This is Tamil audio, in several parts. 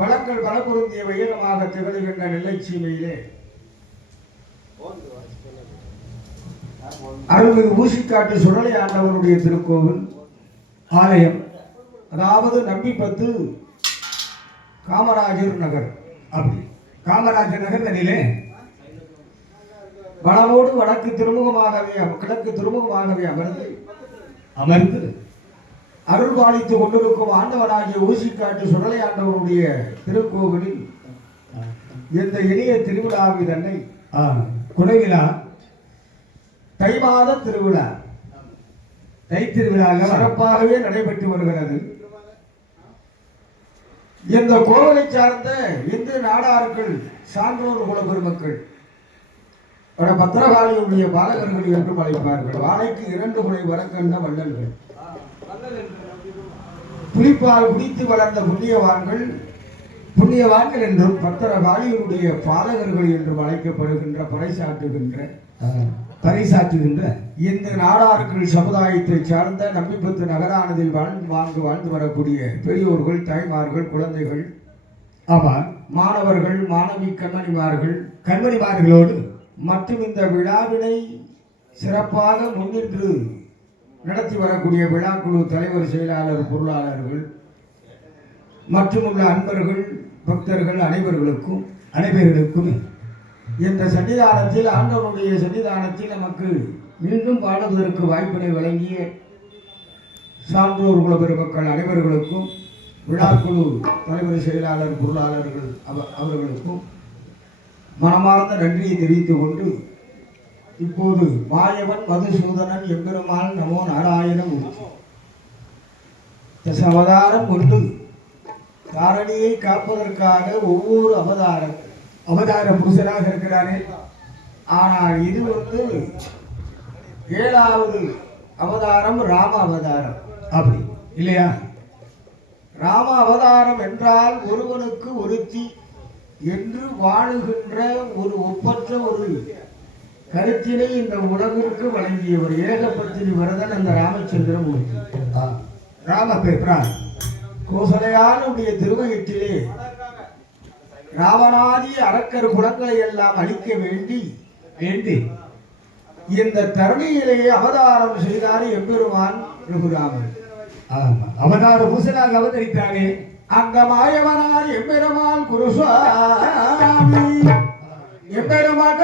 வளங்கள் பல பொருந்திய உயரமாக திகழ்கின்ற நெல்லை சீமையிலே அருள்மிகு ஊசிக்காட்டு சுடலை ஆண்டவருடைய திருக்கோவில் ஆலயம், அதாவது நம்பிப்பத்து காமராஜர் நகர். அப்படி காமராஜர் நகரிலே வடமோடு வடக்கு திருமுகமாகவே கிழக்கு திருமுகமாகவே அமர்ந்து அருள் பாலித்துக் கொண்டிருக்கும் ஆண்டவனாகிய ஊசிக்காட்டு சுடலை ஆண்டவருடைய திருக்கோவிலில் இந்த இனிய திருவிழாவை தன்னை குடைவிழா தை மாத திருவிழா, தை திருவிழா சிறப்பாகவே நடைபெற்று வருகிறது. இந்த கோவிலை சார்ந்த இந்து நாடார்கள், சான்றோர் குல பெருமக்கள் பத்திரகாளியுடைய பாலகர்கள் என்றும் அழைப்பார்கள். வாழைக்கு 2 முறை வரக்கண்ட வள்ளல்கள், புலிப்பால் குடித்து வளர்ந்த புண்ணியவான்கள் என்றும் பத்திரகாளியுடைய பாலகர்கள் என்றும் அழைக்கப்படுகின்ற பறைசாற்றுகின்ற இந்த நாடார்கள் சமுதாயத்தை சார்ந்த நம்பிப்பத்து நகரானதில் வாழ்ந்து வரக்கூடிய பெரியோர்கள், தாய்மார்கள், குழந்தைகள், மாணவர்கள், மாணவி கண்மணிமார்களோடு மற்றும் இந்த விழாவினை சிறப்பாக முன்னின்று நடத்தி வரக்கூடிய விழாக்குழு தலைவர், செயலாளர், பொருளாளர்கள் மற்றும் உள்ள அன்பர்கள், பக்தர்கள் அனைவர்களுக்கும் இந்த சன்னிதானத்தில், ஆண்டவனுடைய சன்னிதானத்தில் நமக்கு மீண்டும் பாடுவதற்கு வாய்ப்பினை வழங்கிய சான்றோர் குல பெருமக்கள் அனைவர்களுக்கும், விழாக்குழு தலைவர், செயலாளர், பொருளாளர்கள் அவர்களுக்கும் மனமார்ந்த நன்றியை தெரிவித்துக் கொண்டு, இப்போது மாயவன் மதுசூதனன் எம்பெருமான் நமோ நாராயணம் அவதாரம் கொண்டு தாரணியை காப்பதற்காக ஒவ்வொரு அவதார புருஷனாக இருக்கிறானே. ஆனால் இது 7வது அவதாரம் ராம அவதாரம். அப்படி இல்லையா? ராம அவதாரம் என்றால் ஒருவனுக்கு ஒருத்தி என்று வாழுகின்ற ஒரு ஒப்பற்ற ஒரு கருத்தினை இந்த உலகிற்கு வழங்கியவர் ஏகபத்தினி வரதன் அந்த ராமச்சந்திரமூர்த்தி. ராமபெற்றார் கோசலையானுடைய திருவயிற்றிலே ராவணாதி அரக்கர் குலங்களை எல்லாம் அழிக்க வேண்டி இந்த தருணியிலேயே அவதாரம் செய்தார் எம்பெருமான் ரகுராமன். அவதார பூசனாக அவதரித்தானே அந்த மாயவனார் எம்பெருமான் குருசுவாமி. எம்பெருமான்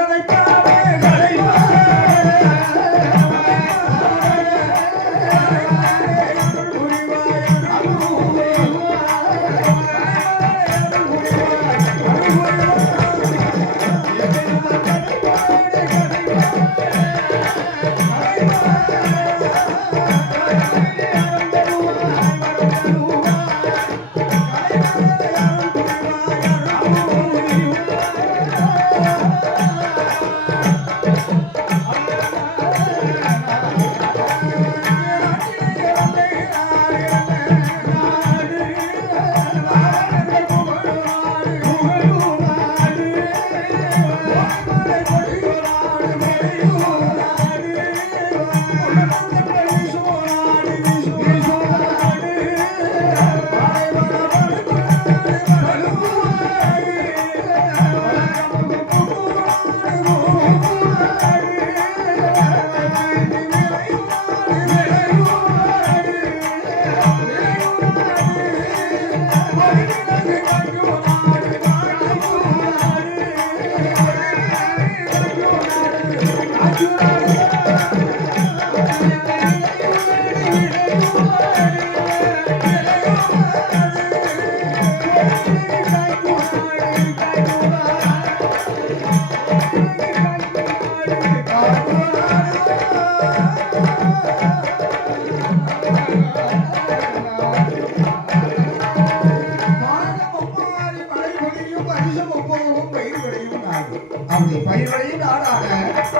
பயிர்களையும் நாடாக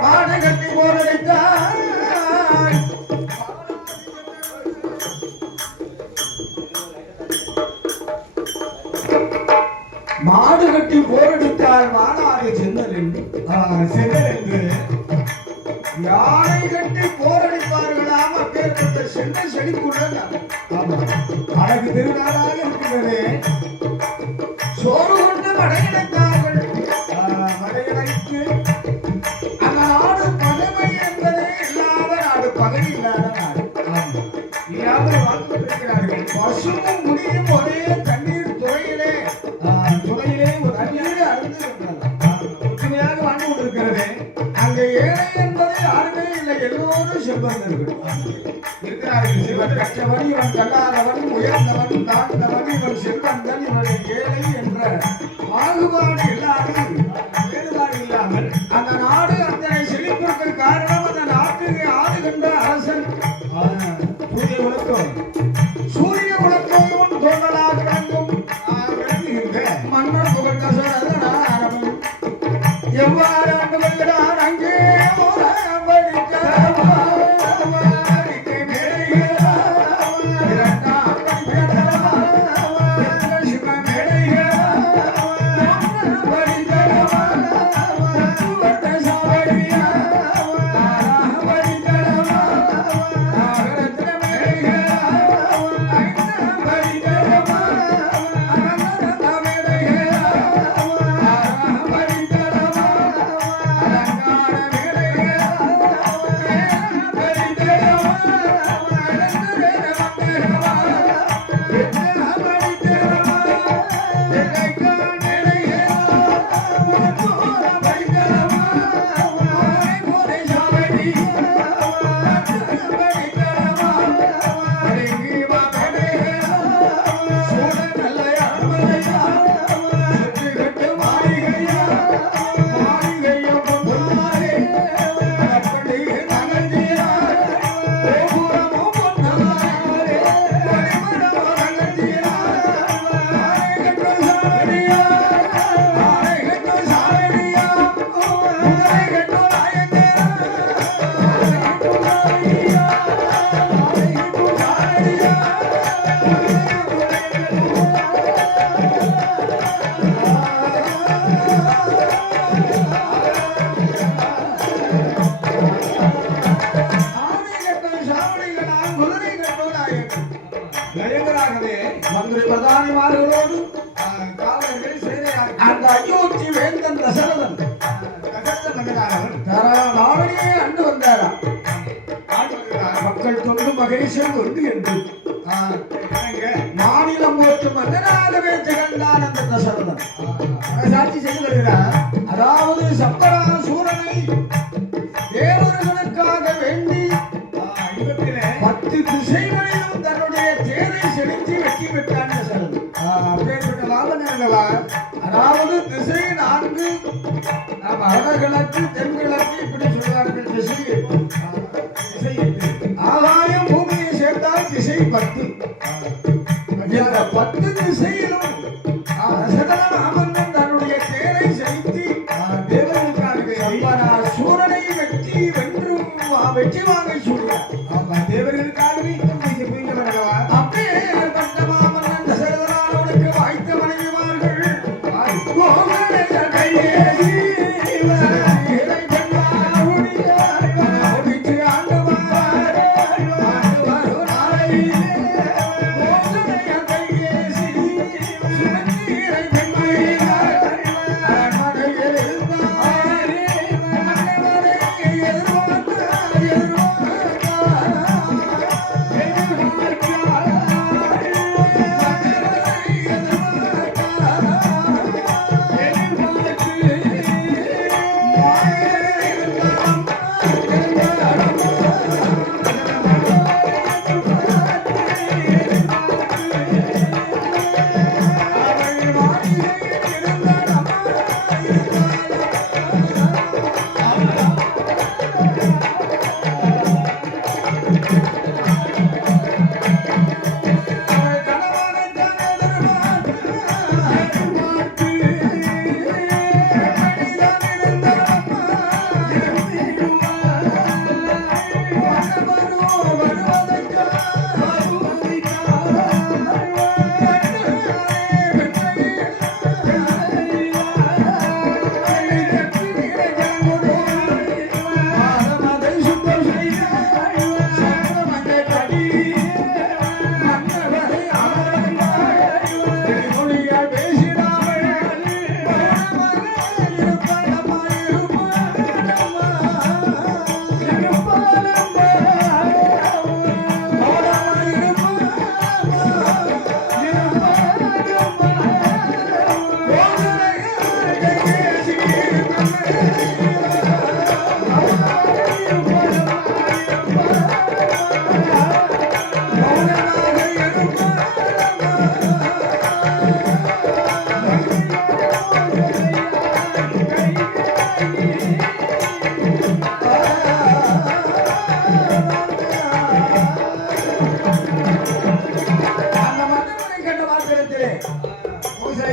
மாடு கட்டி போரடித்தார். மாடு கட்டி போரடித்தால் மாநாடு சென்னல் என்று யானை கட்டி போரடிப்பார்களாம். அப்பேற்பட்ட சென்னை செழிப்புடன் அழகு திருநாளாக இருக்கிறது. படையெடுத்தார்கள். படையெடுத்து அந்த நாடு பகைமை என்பதே இல்லாத நாடு, பகை இல்லாத நாடு. இல்லாத வாழ்ந்து கொண்டிருக்கிறார்கள். பசுவும் முடியும் ஒரே தண்ணீர் துறையிலே ஒரு தண்ணீரை அருந்து ஒற்றுமையாக வாழ்ந்து கொண்டிருக்கிறது. அங்கே ஏழை என்பது யாருமே இல்லை, எல்லோரும் செல்வந்தர்கள் இருக்கிறார்கள். சிவன் கற்றவன், இவன் கல்லாதவன், உயர்ந்தவன், தாழ்ந்தவன், இவன் செல்வந்தன், இவன் ஏழை என்ற பாகுபாடு இல்லாமல், வேறுபாடு இல்லாமல் அந்த நாடு அத்தனை செழிப்பிற்கு காரணம் அந்த நாட்டுக்கு ஆளுகின்ற அரசன் சூரிய குலத்தோன் தோன்றலாக விளங்கும் மன்னர் புகழ்ந்த ஆரம்பம் எவ்வாறு ஆண்டு வருகிறார் அங்கே மந்திரி பிரதானிமார்களோடு அந்த அயோத்தி வேந்தன் தசரதன் நாளையே அண்டு வந்தாராம். மக்கள் தொண்டு மகேசன் தொண்டு என்று மாநிலம் போற்று மன்னனாகவே திகழ்ந்தான் அந்த தசரதன். சாட்சி செய்து வருகிறார். அதாவது சம்பராசூரனை தேவர்களுக்காக வேண்டி 10 திசைகளிலும் தன்னுடைய தேரை செலுத்தி வெற்றி பெற்றான் தசரதன். அப்பேற்பட்ட லாபம் அல்லவா? அதாவது திசை 4, வடகிழக்கு, தென்கிழக்கு இப்படி சொல்வார்கள். திசை 8. ஆகாயம் பூமியை சேர்த்தால் திசை 10. இந்த 10 திசையிலும் தசரதன் தன்னுடைய தேரை செலுத்தி தேவர்களுக்காக சூரனை வெற்றி வாங்க சூழ்கிறார். தேவர்களுக்காகவே அப்பேற்பட்ட மாமன்னன் தசரதனானவனுக்கு வாய்த்த மனைவிமார்கள் கையேறி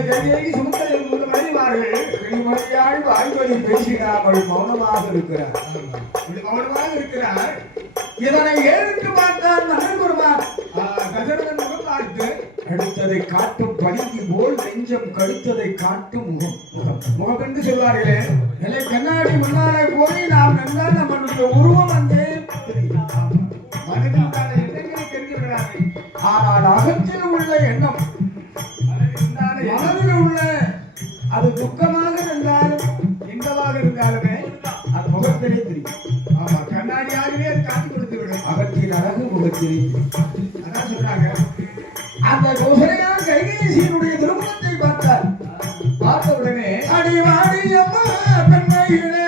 கையை சுமத்தை மறைவார்கள் கிளிமொழியாள் வாய்வழி பேசினாமல் மௌனமாக இருக்கிறார். மௌனமாக இருக்கிறார். இதனை ஏறிட்டு பார்த்தார் நகர்புறமார் தசரதன் முகம் பார்த்து அடுத்ததை காட்டும் பளிங்கு போல் நெஞ்சம் கடுத்ததை காட்டும் முகம் என்று சொல்வார்களே. நிலை கண்ணாடி முன்னாலே போய் நாம் நின்றால் நம்மளுடைய உருவம் அங்கே மனதில் எண்ணங்களை தெரிந்து விடுகிறார்கள். ஆனால் அகத்தில் உள்ள எண்ணம் மனதில் உள்ள அது துக்கமாக இருந்தாலும் இன்பமாக இருந்தாலுமே அது முகத்திலே தெரியும். ஆமா, கண்ணாடியாகவே அது காட்டி கொடுத்து விடும். அகத்தின் அழகு முகத்திலே அதான் சொல்றாங்க. அந்த கோசலையான கைகேசியினுடைய திருமணத்தை பார்த்தார். பார்த்த உடனே அடிவாடி அம்மா பெண்மையிலே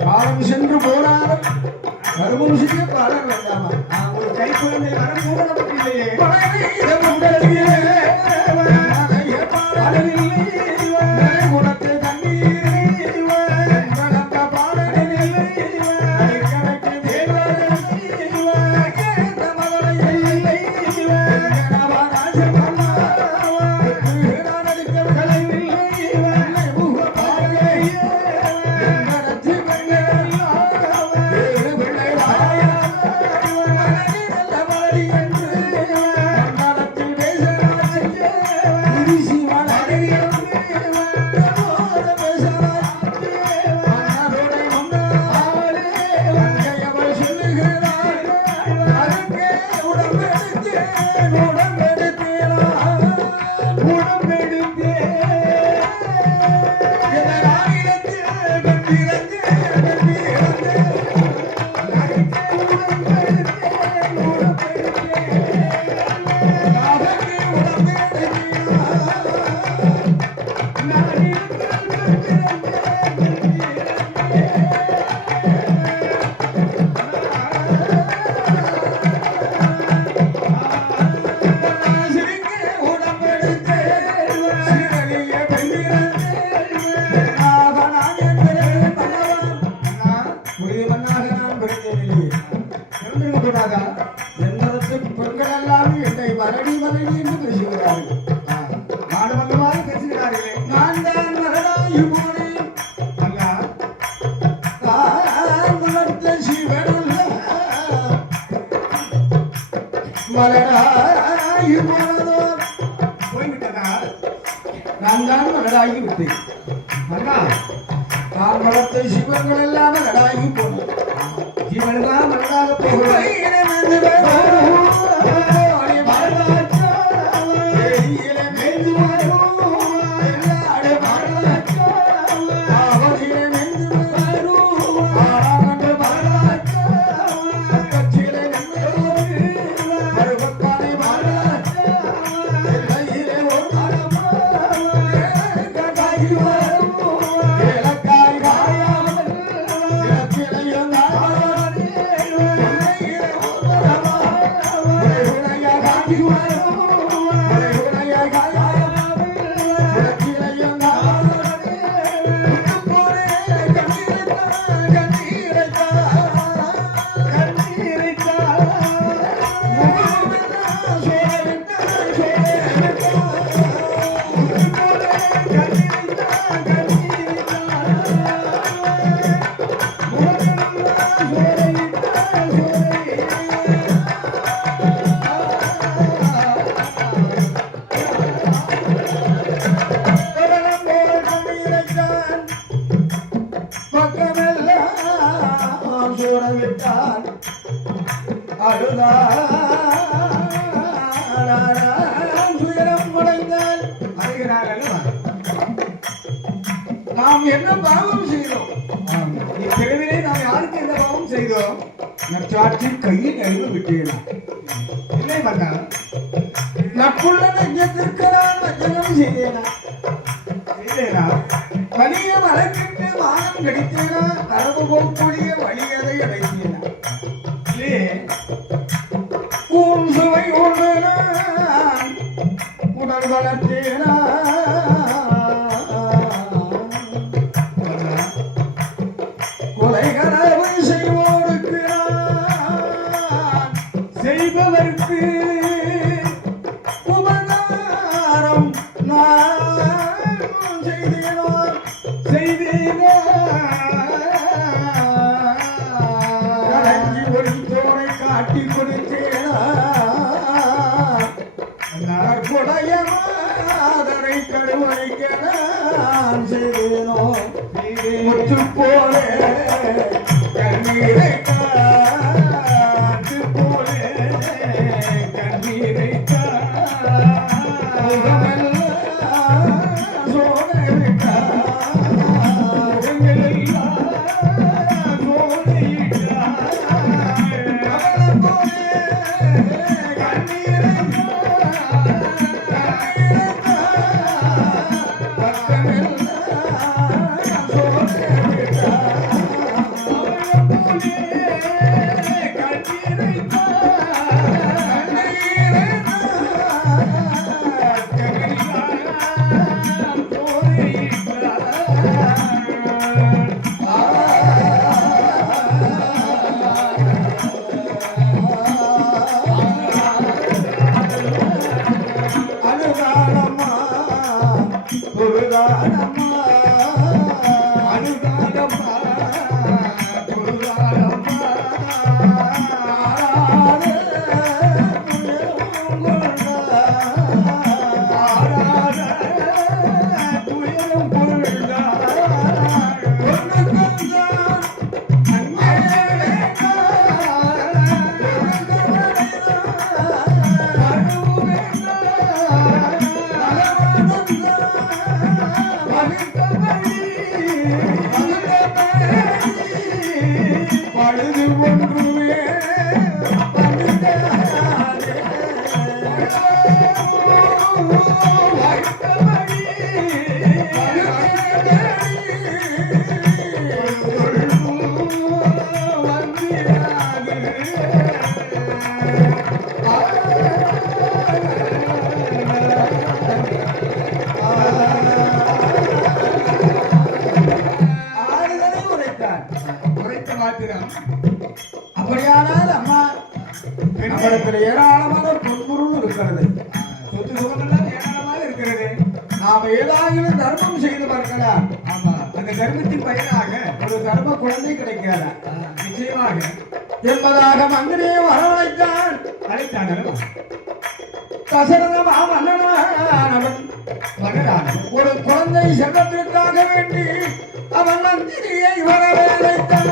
காலம் சென்று போனாலும் கருமம் செய்ய பாடம் வேண்டாமா? ஒரு கை குழந்தை வரம் கூட நமக்கு இல்லையே. குணத்தை தண்ணீர் பாடலில்லை பெண்கள் எல்லாம் என்னை மரடி மரடி என்று பேசுகிறார்கள். நாடுமல்லமாக பேசுகிறார்களே. நான் தான் மரடாயு போனேன் அல்ல மலர்த்த சிவனுள்ள மலடாயு போனதோ போய்விட்டதா? நான் தான் மலடாகி விட்டேன். அண்ணா, நான் வளர்த்த சிவங்கள் எல்லாம் மலடாகி போனேன். ஜீவன்தான் மலடாக போகிறேன். என்ன பாவம் செய்தோம்? இப்பிறவிலே நாம் யாருக்கு என்ன பாவம் செய்தோம்? நற்சாட்சி கையில் அறிவு விட்டேனா? இல்லை மன்னா, நட்புள்ள நெஞ்சத்திற்கு நான் வஞ்சகம் செய்தேனா? செய்தேனா? வலிய மலக்கிட்டு வானம் கடித்தேனா? கரவு போக்கூடிய வலியதை அடைத்தேனா? இல்லையே, ஊன் சுவை உண்டனா உடல் வளர்த்தேனா? கொலைகளவை செய்வோருக்கு நான் செய்பவர்க்கு உபகாரம் நான் செய்தேனா? செய்தேனா? கலஞ்சி ஒரு தோரை காட்டி கொடுத்தேனா? கொடைய மாதரை கருவழிக்க நான் செய்தேனோ? முத்து போல கண்ணீரை காட்டு போல கண்ணீரை பழுது ஒன்றுமே அப்படியானால் அம்மா நம்மிடத்தில் ஏராளமான பொன்பொருள் இருக்கிறது, சொத்து சுகமெல்லாம் ஏராளமாக இருக்கிறது. நாம் ஏதாகிலும் தர்மம் செய்து பார்க்கலாம். ஆமா, அந்த தர்மத்தின் பயனாக ஒரு தர்ம குழந்தை கிடைக்கிறார் நிச்சயமாக என்பதாக மந்திரியை வரவழைத்தான். அழைத்தான் தசரதம் மன்னனானவன் ஒரு குழந்தை செல்வத்திற்காக வேண்டி அவன் மந்திரியை வரவழைத்தான்.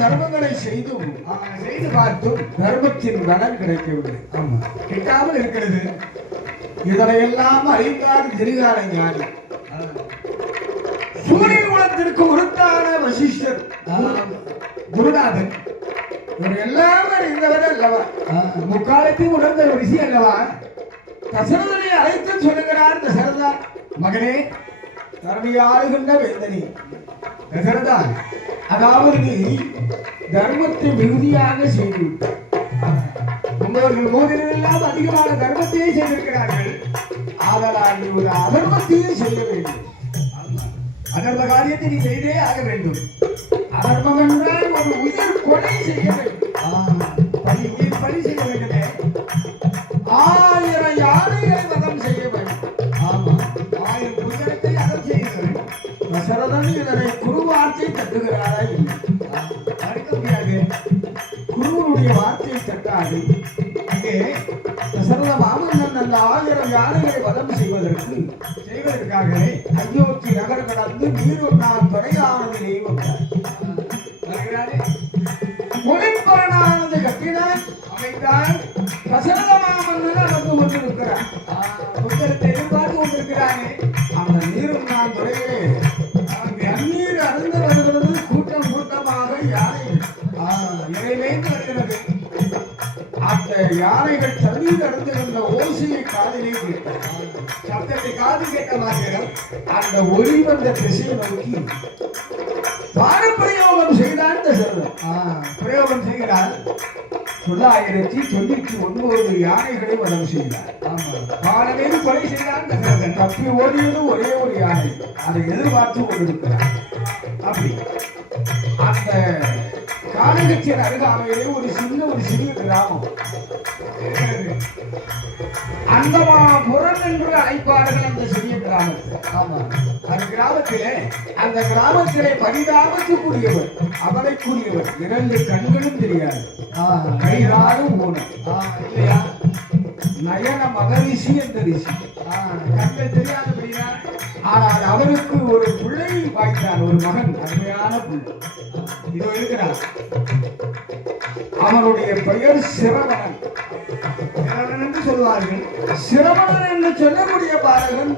தர்மங்களை செய்தும் செய்து பார்த்தும் தர்மத்தின் பலன் கிடைக்கவில்லை. ஆமா, கிட்டாமல் இருக்கிறது. இதனையெல்லாம் அறிந்தார் திரிகால ஞானி. சூரிய குலத்திற்கு உருத்தான வசிஷ்டர் குருநாதன் இவர் எல்லாம் அறிந்தவர் அல்லவா, முக்காலத்தையும் உணர்ந்த ரிஷி அல்லவா. தசரதனை அழைத்து சொல்லுகிறார் தசரதா, மகனே தர்மியாளுகின்ற வேந்தனி தசரதா, அதாவது நீ தர்மத்தை மிகுதியாக செய்துவிட்டார். உங்களவர்கள் மூவரெல்லாம் அதிகமான தர்மத்தையே செய்திருக்கிறார்கள். ஆதலால் நீ ஒரு அதர்மத்தையும் செய்ய வேண்டும். அதர்ம காரியத்தை நீ செய்தே ஆக வேண்டும். அதர்மம் என்றால் ஒரு உயிர் கொலை செய்ய வேண்டும். உயிர் பலி செய்ய வேண்டுமே. 1000 யானைகளை வதம் செய்ய வேண்டும். ஆமா, 1000 புத்தகத்தை அதம் செய்ய வேண்டும். தசரதன் இதனை குரு வார்த்தை தட்டுகிறாரா இல்லை? தடுக்க முடியாது. குருவனுடைய வார்த்தையை தட்டாது. அங்கே தசரத மாமன்னன் அந்த 1000 யானைகளை வதம் செய்வதற்காகவே அயோத்தி நகர் கடந்து நீரொன்னான் துறையானதிலே வந்தார். மொழிப்பரனானது கட்டினான் அமைந்தால் தசரத மாமன்னன் நடந்து கொண்டிருக்கிறார். புத்தகத்தை எதிர்பார்த்து கொண்டிருக்கிறானே அந்த நீரொன்னான் துறையிலே தண்ணீர் அருந்து வருகிறது. கூட்டம் கூட்டமாக யானைகள் இறைவேந்து வருகிறது. அந்த யானைகள் தண்ணீர் அருந்து வந்த ஓசையை காதிலே கேட்டார். சப்தத்தை காது கேட்ட மாத்திரம் அந்த ஒளி வந்த திசையை நோக்கி பாரப்பிரயோகம் செய்தான் தசரதன். பிரயோகம் செய்கிறார். 999 யானைகளை வதம் செய்தார். பாலவேறு கொலை செய்தான் தசரதன். தப்பி ஓடியது ஒரே ஒரு யானை. அதை எதிர்பார்த்து கொண்டிருக்கிறார். அப்படி அந்த காலகட்சியின் அருகாமையிலே ஒரு சிறிய கிராமம் அந்தமாபுரம் என்று அழைப்பார்கள். அந்த சிறிய கிராமத்தில் அந்த கிராமத்திலே பரிதாபத்துக்குரியவர், அவரைக்குரியவர், 2 கண்களும் தெரியாது, கைகாலும் ஊனம் இல்லையா. நயன மகரிஷி என்ற ரிஷி கண்கள் தெரியாதபடியா. ஆனால் அவருக்கு ஒரு பிள்ளை வாய்த்தான், ஒரு மகன், அருமையான பிள்ளை இதோ இருக்கிறார். அவனுடைய பெயர் சிரவணன் என்று சொல்வார்கள். சிரவணன் என்று சொல்லக்கூடிய பாலகன்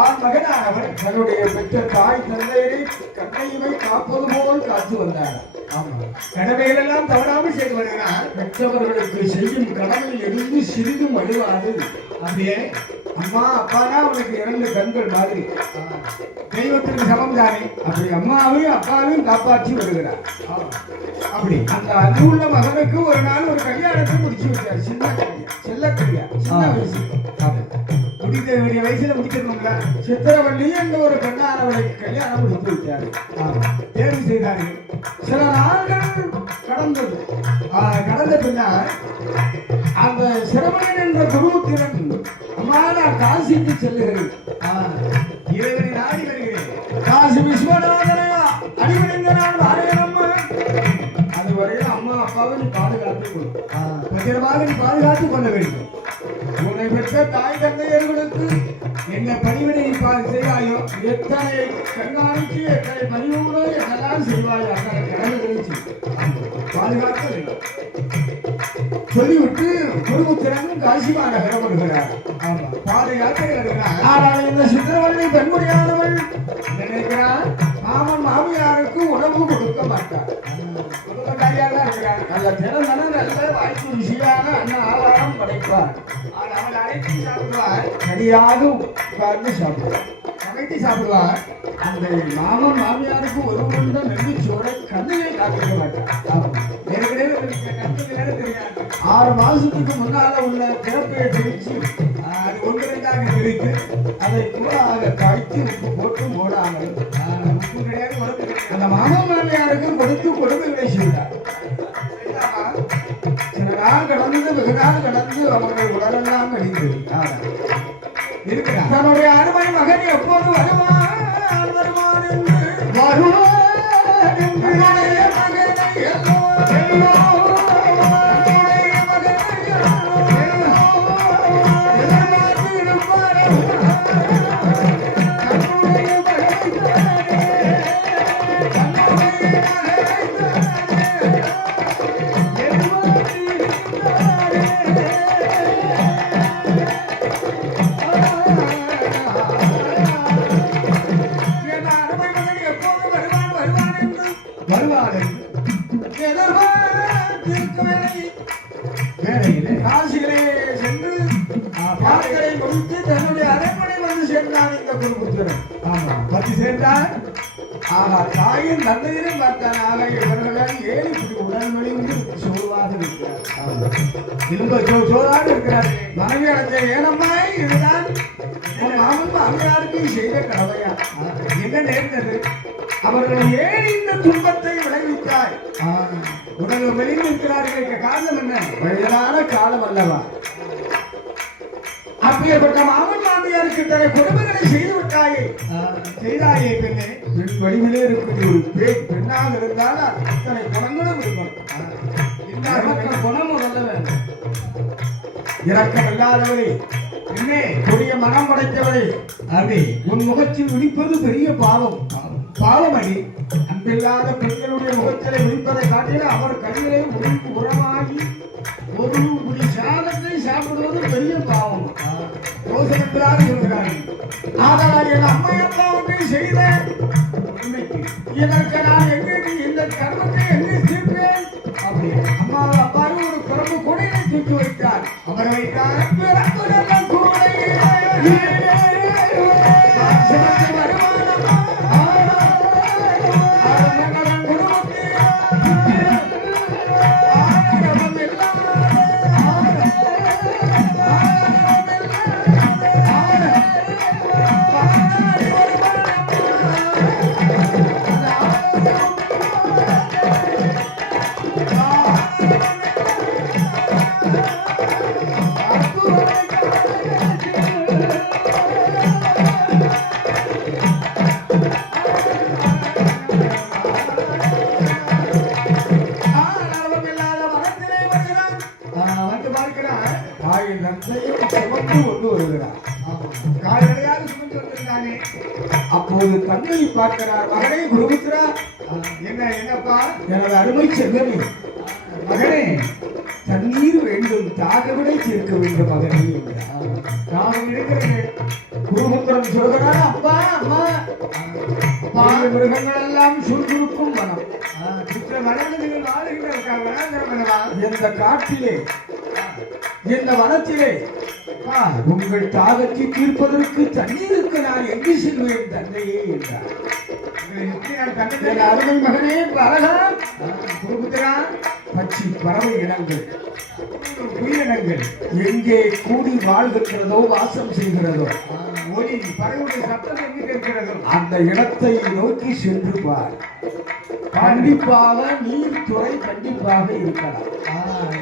ஆண் மகனானவர் தன்னுடைய பெற்ற தாய் தந்தையரை கண்ணையுமை காப்பது போல் காத்து வந்தார். கடமைகளெல்லாம் தவறாமல் செய்து வருகிறார். பெற்றவர்களுக்கு செய்யும் கடமையில் இருந்து சிறிதும் அழுவாது. அப்படியே அம்மா அப்பானா அவனுக்கு 2 கண்கள் மாதிரி தெய்வத்திற்கு சமம் தானே. அப்படி அம்மாவையும் அப்பாவையும் காப்பாற்றி வருகிறார். அப்படி அந்த அன்புள்ள மகனுக்கு ஒரு நாள் ஒரு கல்யாணத்தை முடிச்சு வச்சார். சின்ன செல்லக்கல்யா, சின்ன வயசு, முடிக்க வேண்டிய வயசுல முடிக்கணும்ல. சித்திரவள்ளி என்ற ஒரு பெண்ணானவளுக்கு கல்யாணம் முடித்து வைத்தார். தேர்வு செய்தார்கள். சில நாள்கள் கடந்தது. கடந்த பின்னர் அந்த சிரவணன் என்ற குருத்திரன், அம்மா நான் காசிக்கு செல்லுகிறேன், இறைவனை நாடி வருகிறேன், காசி விஸ்வநாதனையா அடிவடைந்த நான் வாரேனம்மா. அதுவரையில் அம்மா அப்பாவை நீ பாதுகாத்துக் கொள், பத்திரமாக நீ பாதுகாத்துக் கொள்ள வேண்டும். உன்னை பெற்ற தாய் தந்தையர்களுக்கு என்ன பணிவிடை செய்வாயோ, எத்தனை கண்காணித்து எத்தனை பணிவோடு என்னெல்லாம் செய்வாயோ அத்தனை கடமைகளை பாதுகாக்க வேண்டும் சொல்லிவிட்டு குருபுத்திரன் காசி மாநகரம் வருகிறார். பாத யாத்திரை வருகிறார். ஆனால் இந்த சித்திரவள்ளி பெண்முடியானவள் நினைக்கிறார், மாமன் மாமியாருக்கு உணவு கொடுக்க மாட்டார். நல்ல திறந்தன நல்ல வாய்ப்பு ருசியான அன்ன ஆகாரம் படைப்பார். அவள் அழைத்து சாப்பிடுவார். சரியாக உட்கார்ந்து சாப்பிடுவார், சமைத்து சாப்பிடுவார். அந்த மாமன் மாமியாருக்கு ஒரு உண்ட நெல்லிச்சோட கண்ணையை காத்திருக்க மாட்டார். ஏற்கனவே 6 மாசத்துக்கு முன்னால உள்ள பிறப்பையை பிரித்து அது 1-2ஆக பிரித்து அதை கூடாக காய்ச்சி உப்பு போட்டு மூடாமல், உப்பு கிடையாது உடம்பு கிடையாது, அந்த மாமன் மாமியாருக்கு கொடுத்து கொடுமைகளை செய்தார். சில நாள் கடந்து வெகு நாள் கடந்து அவர்கள் உடலெல்லாம் அழிந்தது. இருக்கிறார். தன்னுடைய அருமை மகன் எப்போது வருவான் என்று எதிர்பார்த்திருக்கவில்லை. வேலையிலே காசிலே சென்று யாத்திரை முடித்து தன்னுடைய அரண்மனை வந்து சேர்ந்தான் இந்த குருபுத்திரன். ஆமா, வந்து சேர்ந்தான். ஆகா, தாயும் தந்தையிலும் பார்த்தான். ஆக இவர்களால் ஏன் இப்படி உடல் மெலிந்து சோர்வாக இருக்கிறார். சோர்வாக இருக்கிறார். மனைவி அடைஞ்ச ஏனம்மா இதுதான் மாமன் மாமியாருக்கு செய்த கடமையா? என்ன நேர்ந்தது? அவர்கள் ஏன் இந்த துன்பத்தை விளைவித்தாய்? உடல் மெலிந்து இருக்கிறார்கள். காரணம் என்ன? வயதான காலம் அல்லவா? அப்பேற்பட்ட மாமன் மாமியாருக்கு தர கொடுமைகளை செய்து விட்டாயே. செய்தாயே பெண்ணே. பெண் வடிவிலே இருக்கிற ஒரு பெண்ணாக இருந்தால் அத்தனை குணங்களும் இருக்கும். குணம் முதல்ல வேண்டும். இரக்கம் இல்லாதவரே, பெண்ணே, கொடிய மனம் படைத்தவரே, அவே உன் முகத்தில் விழிப்பது பெரிய பாவம். பாவம் அடி. அன்பில்லாத பெண்களுடைய முகத்திலே விழிப்பதை காட்டிலும் அவர் கையிலே உடலுக்கு உரமாகி ஒரு குடி சாதத்தை சாப்பிடுவது பெரிய பாவம். யோசனை என்றால் சொல்கிறார்கள். ஆதலால் என் அம்மா அப்பா ஒன்றை செய்த இதற்கு நான் எங்கே இந்த கர்மத்தை எங்கே தீர்ப்பேன்? அப்படி அம்மாவும் அப்பாவும் ஒரு பிறப்பு கொடையை தூக்கி வைத்தார். அவர் வைத்தார் பிறப்பு நல்ல கூடை அப்போது தந்தையை பார்க்கிறார். மகனே குருபுத்திரா, என்னப்பா? எனது அருமை செல்வனே, மகனே, தண்ணீர் வேண்டும், தாகவிடை தீர்க்க வேண்டும் மகனே. தாகம் இருக்கிறது. குருபுத்திரன் சொல்கிறார், அப்பா அம்மா, மிருகங்கள் எல்லாம் சுறுசுறுக்கும் மனம். இந்த காட்டிலே, இந்த வனத்திலே உங்கள் தாகத்தை தீர்ப்பதற்கு தண்ணீருக்கு நான் எங்கு செல்வேன் தந்தையே என்றார். அருமை மகனே பரகம் குருபுத்திரா, பட்சி பறவை இனங்கள் உயிரினங்கள் எங்கே கூடி வாழ்கின்றதோ வாசம் செய்கிறதோ, ஒளி பறவையுடைய சத்தம் எங்கே இருக்கிறதோ அந்த இடத்தை நோக்கி சென்று பார். கண்டிப்பாக நீர்த்துறை கண்டிப்பாக இருக்கலாம்.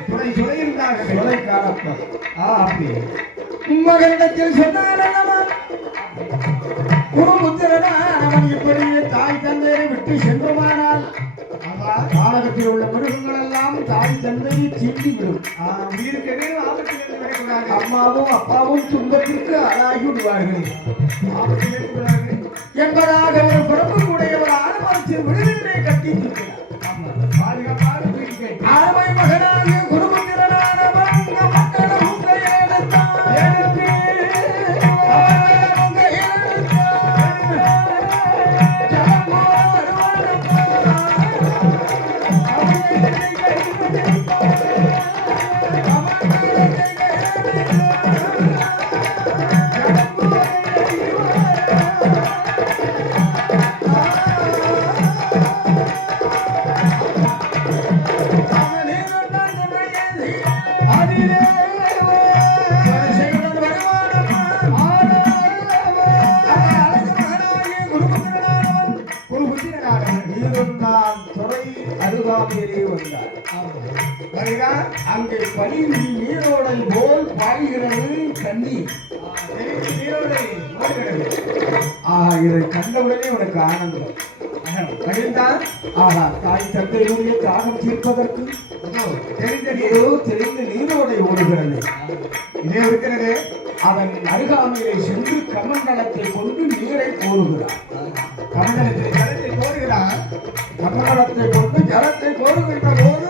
துறை துறை இருந்தாங்க துறை காலப்பம். அப்படி மகனிடத்தில் சொன்னார் குருபுத்திரனா, அவன் இப்படியே தாய் தந்தையை விட்டு சென்றுமானால் காலகத்தில் உள்ள மிருகங்கள் எல்லாம் தாய் தந்தையை தீண்டிவிடும். அம்மாவும் அப்பாவும் துன்பத்திற்கு ஆளாகி விடுவார்கள் என்பதாக ஒரு பிறப்பு கூடியவர் ஆரம்பத்தில் விடுதலை கட்டி ஆரம்பை மகனாக குருபுத்திரனானவன் மக்களும் அங்கே பனிந்து நீரோடை போல் பாய்கிறது தண்ணீர். இதை கண்டவுடனே உனக்கு ஆனந்தம் மகிழ்ந்தான். ஆஹா, தாய் தந்தையுடைய தாகம் தீர்ப்பதற்கு தெரிந்த நீரோடை ஓடுகிறது. இதே இருக்கிறது. அதன் அருகாமையிலே சென்று கமண்டலத்தை கொண்டு நீரை கோருகிறார். கமண்டலத்தை ஜலத்தை கோருகிறார். கமண்டலத்தை கொண்டு ஜலத்தை கோருகின்ற போது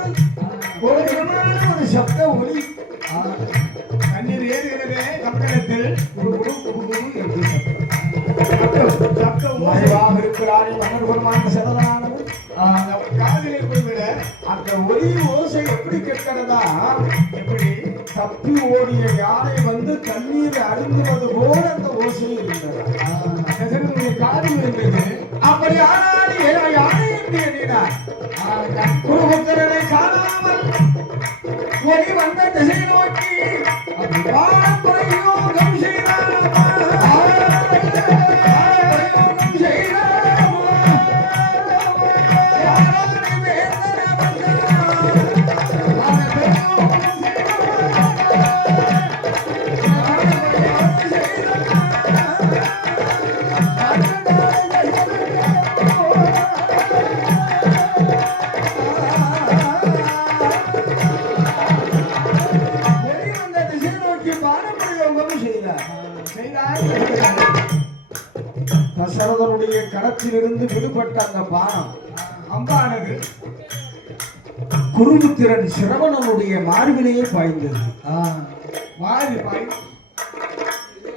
ஒரு விதமான ஒரு சப்த ஒளி தண்ணீர் ஏறுகிறது. கமண்டலத்தில் சப்த மறைவாக இருக்கிறாரே மன்னர்பெருமான சரதானவர் காதிலே போய்விட அந்த ஒலி ஓசை எப்படி கேட்கிறதா? எப்படி? தப்பி ஓடிய யானை வந்து தண்ணீர் அருந்துவது போல அந்த ஓசை இருந்தது. காரியம் இருந்தது. அப்படி ஆனால் யானை என்று எண்ணினார். குருபுத்திரனை காணாமல் ஒளி வந்த திசை நோக்கி பிரயோகம் செய்தார். தசரதனுடைய கரத்திலிருந்து விடுபட்ட அந்த பானம் அம்பானது குருபுத்திரன் சிரவணனுடைய மார்பிலேயே பாய்ந்தது.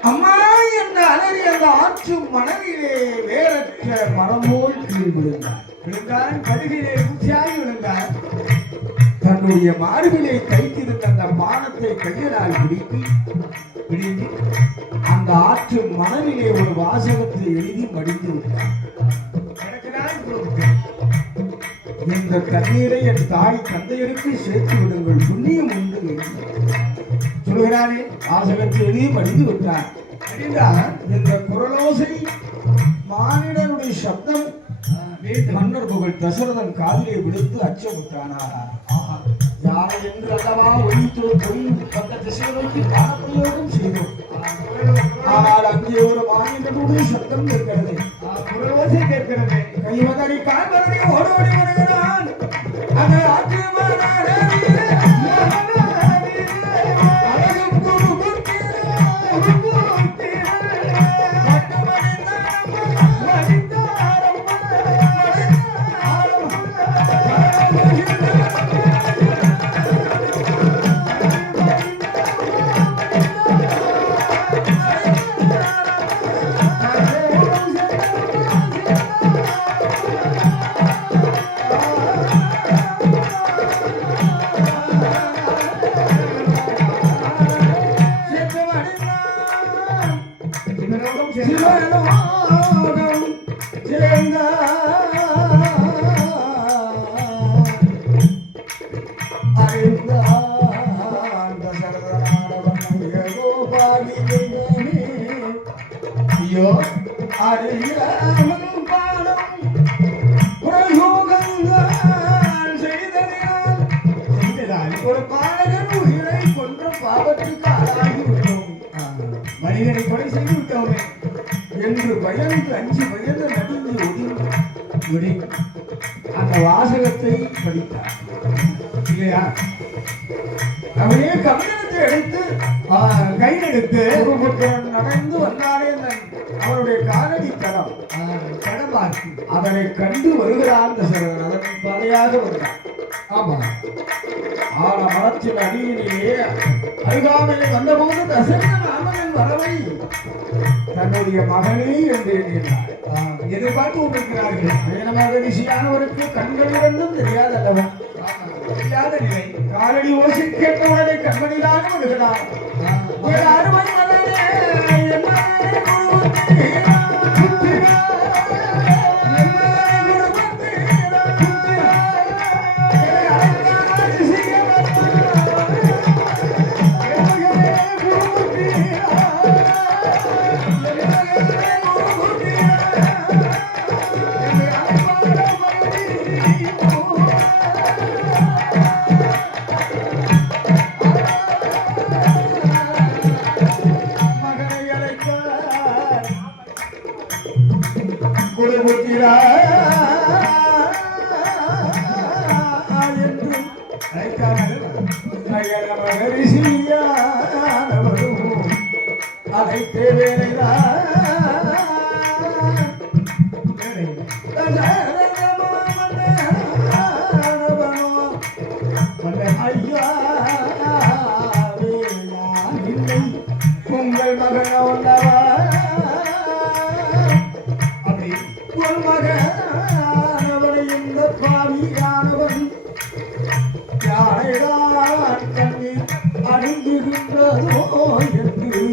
அம்மா என்ற அலறி அந்த ஆற்று மணலிலே வேறற்ற மரமோல் கீழ் விழுந்தான். கடுகிலே உச்சியாகி விழுந்தான். தன்னுடைய மார்பிலே கைத்திருந்த அந்த பானத்தை கையினால் பிடித்து அந்த ஆற்று மணலிலே ஒரு வாசகத்தை எழுதி மடிந்து விட்டார். இந்த தண்ணீரை என் தாய் தந்தையருக்கு சேர்த்து விடுங்கள், புண்ணியம் உண்டு என்று சொல்கிறானே. வாசகத்தை எழுதி மடிந்து விட்டார். இந்த குரலோசை மானிடனுடைய சப்தம் மன்னர் புகழ் தசரதன் காதிலே விடுத்து அச்சமுட்டானா. யானை என்று அல்லவா ஒழித்து பொய் வந்த திசை நோக்கி பானப்பிரயோகம் செய்தோம். ஆனால் அங்கே ஒரு மாநிலனுடைய சப்தம் கேட்கிறது, குரலோசை கேட்கிறது. கைவதடி கால்வதடி ஓடோடி வருகிறான் அந்த ஆற்று ஒரு பாலகன் உயிரை கொன்ற பாவத்துக்கு ஆளாகி விட்டோம், மனிதனை கொலை செய்து விட்டோமே என்று பயந்து அஞ்சு வயது நடுங்கி ஒதுங்கி அந்த வாசகத்தை படித்தார் இல்லையா? அவனே கவிதத்தை எடுத்து கையெடுத்து குருபுத்திரன் நடந்து வந்தாரே அவருடைய காலடி தடம் கடமாக்கி அதனை கண்டு வருகிறான் தசரதன். அதன் பாதையாக வந்தான். ஆமா, ஆன மரத்தின் அடியிலேயே அருகாமையை வந்தபோது தசரதன் ராமனின் வரவை தன்னுடைய மகனே என்று எண்ணினார். எதிர்பார்த்து கொண்டிருக்கிறார்கள். ரிஷியானவருக்கு கண்கள் இரண்டும் தெரியாதல்லவா? தெரியாத நிலை. காலடி ஓசை கேட்டவுடனே கண்மணியாக வருகிறார். அருமை உங்கள் மகன் அப்படி ஒரு மகன் இந்த பாவியானவன் என்றதோ என்று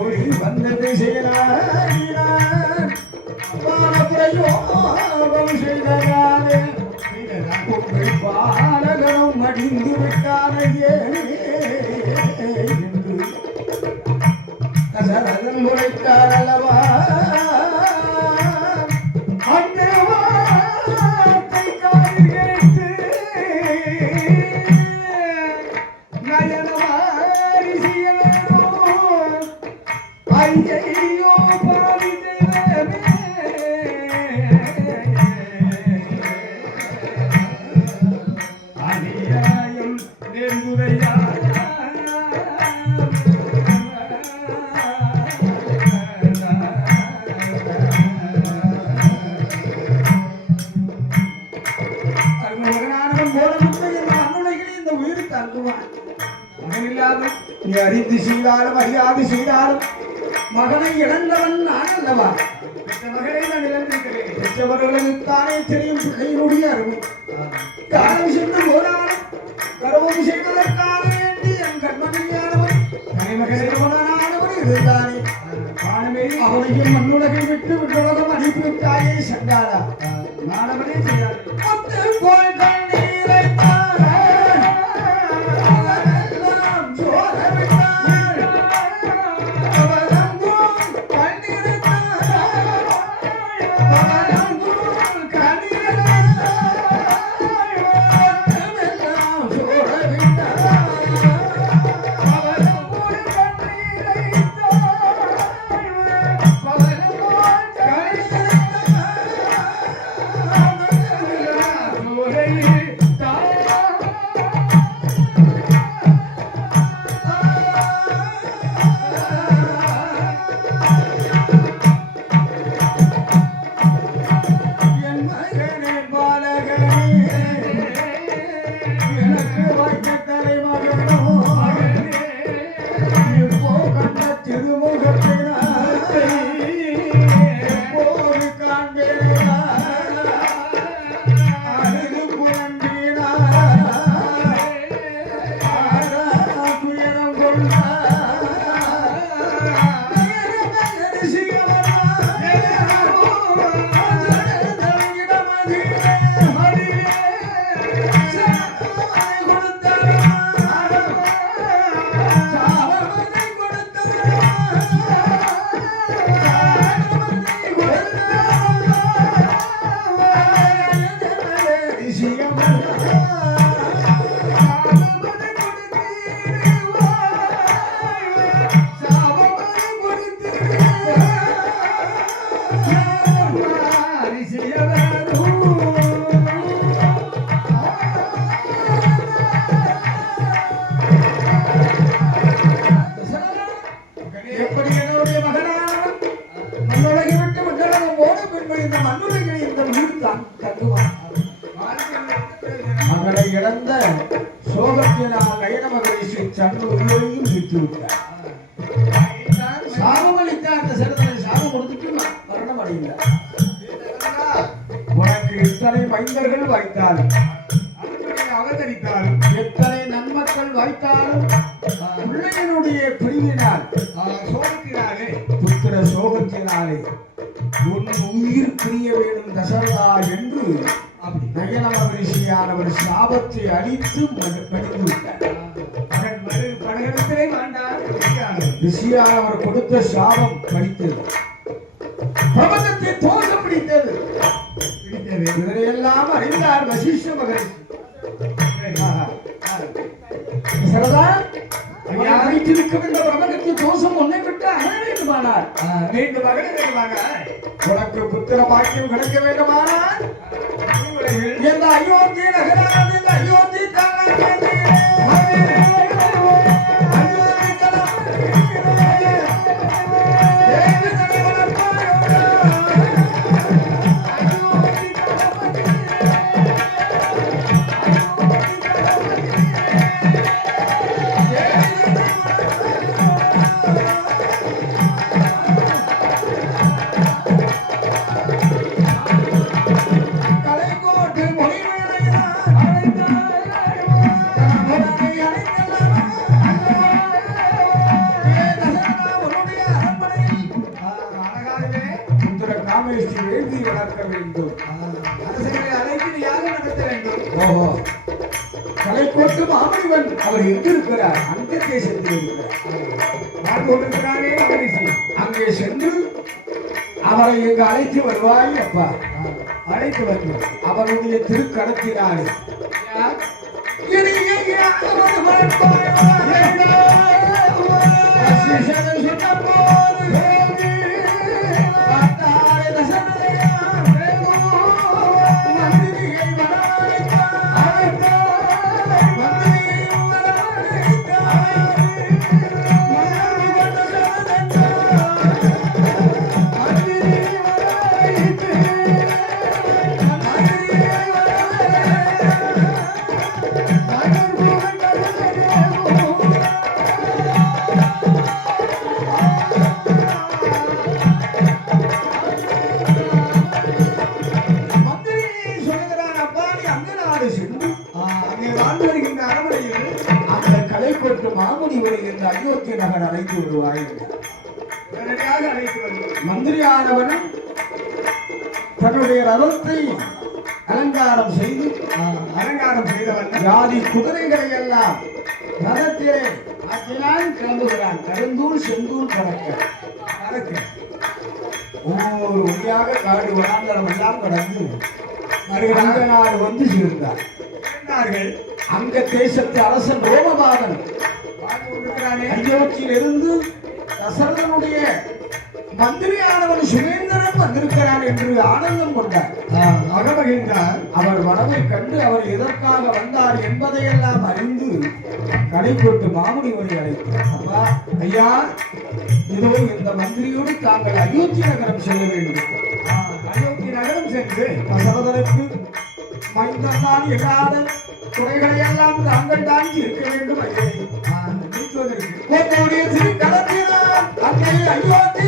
ஒளி வந்தது செய்தாடினார் பிரயோகம் செய்ததாலே உங்கள் பாலகனும் மடிந்து விட்டானையே என்று தசரதன் உரைத்தார் அல்லவா அந்த வார்த்தை காதில் கேட்டு நயனமாரி செய்ய வேணும் ஐயையோ பாவி தெய்வமே அநியாயம் நெருங்குதையா நீ அறிந்து செய்தாலும் அறியாது செய்தாலும் மகனை இழந்தவன் நான் அல்லவா மகனை நான் இழந்திருக்கிறேன் பெற்றவர்களுக்குத்தானே தெரியும் பிள்ளையினுடைய அருமை காலம் சென்று போனாலும் கர்வம் செய்வதற்காக வேண்டி என் கண்மணியானவன் மகனானவன் இருந்தானே அவனையும் மண்ணுலகை விட்டு விட்டுலகம் அனுப்பிவிட்டாயே சண்டாரா மாணவனே செய்தார் போய் கண்ணீரை மகளை இழந்த சோகத்தினால் நயன மகரிஷி சன்று உயிரையும் விட்டுவிட்டார். சாபம் அளித்த அந்த சிறந்தனை சாபம் கொடுத்துட்டு மரணம் அடைந்தார். உனக்கு இத்தனை மைந்தர்கள் வாய்த்தாலும் அவதரித்தாலும் எத்தனை நன்மக்கள் வாய்த்தாலும் பிள்ளையினுடைய பிரிவினால் சோகத்தினாலே புத்திர சோகத்தினாலே உன் உயிர் பிரிய வேணும் தசரதா என்று நயன மகரிஷியானவர் சாபத்தை அடித்து மடிந்து விட்டார். ரிஷியானவர் கொடுத்த சாபம் படித்தது, பிரபஞ்சத்தை தோஷம் பிடித்தது. இதனையெல்லாம் அறிந்தார் வசிஷ்ட மகரிஷி. தசரதா, வைத்திருக்கும் இந்த பிரபஞ்சத்தின் தோஷம் ஒன்றை விட்டு அகல வேண்டுமானார், மீண்டும் அகல வேண்டுமானார், உனக்கு புத்திர பாக்கியம் கிடைக்க வேண்டுமானார் இந்த அயோத்தி நகராதில் அயோத்தி கலைக்கோட்டு மொழி ஓஹோ, கலைக்கோட்டு மாமனிவன் அவர் எங்க இருக்கிறார்? அந்த தேசத்தில் இருக்கிறார். வாழ்ந்து கொண்டிருக்கிறாரே அவரிசி. அங்கே சென்று அவரை எங்கு அழைத்து வருவாய் அப்பா. அழைத்து வந்து அவருடைய திருக்கடத்தினாலே அயோத்தி நகர் அழைத்து வருவார்கள். மந்திரியானவனும் தன்னுடைய ரதத்தை அலங்காரம் செய்தவன் ஜாதி குதிரைகளை எல்லாம் ரதத்திலே கிளம்புகிறான். கருந்தூர் செந்தூர் கறக்க ஒவ்வொரு வழியாக காடு வனாந்தரம் எல்லாம் கடந்து அங்க நாடு வந்து சேர்ந்தார். அங்க தேசத்து அரசன் ரோமபாதன் அயோத்தியில் இருந்து தசரதனுடைய மந்திரியானவன் சுமேந்திரன் வந்திருக்கிறான் என்று ஆனந்தம் கொண்டார், அகமகிழ்ந்தார். அவர் வரவை கண்டு அவர் எதற்காக வந்தார் என்பதையெல்லாம் அறிந்து கடைக்கோட்டு மாமுனிவரை அழைத்தார். அப்பா, ஐயா, இதோ இந்த மந்திரியோடு தாங்கள் அயோத்தி நகரம் செல்ல வேண்டும். அயோத்தி நகரம் சென்று தசரதனுக்கு மைந்தனால் இல்லாத குறைகளை எல்லாம் தாங்கள் தாங்கி இருக்க வேண்டும். ஐயா, நீக்குவதற்கு சிறு கடத்தினார் அங்கே அயோத்தி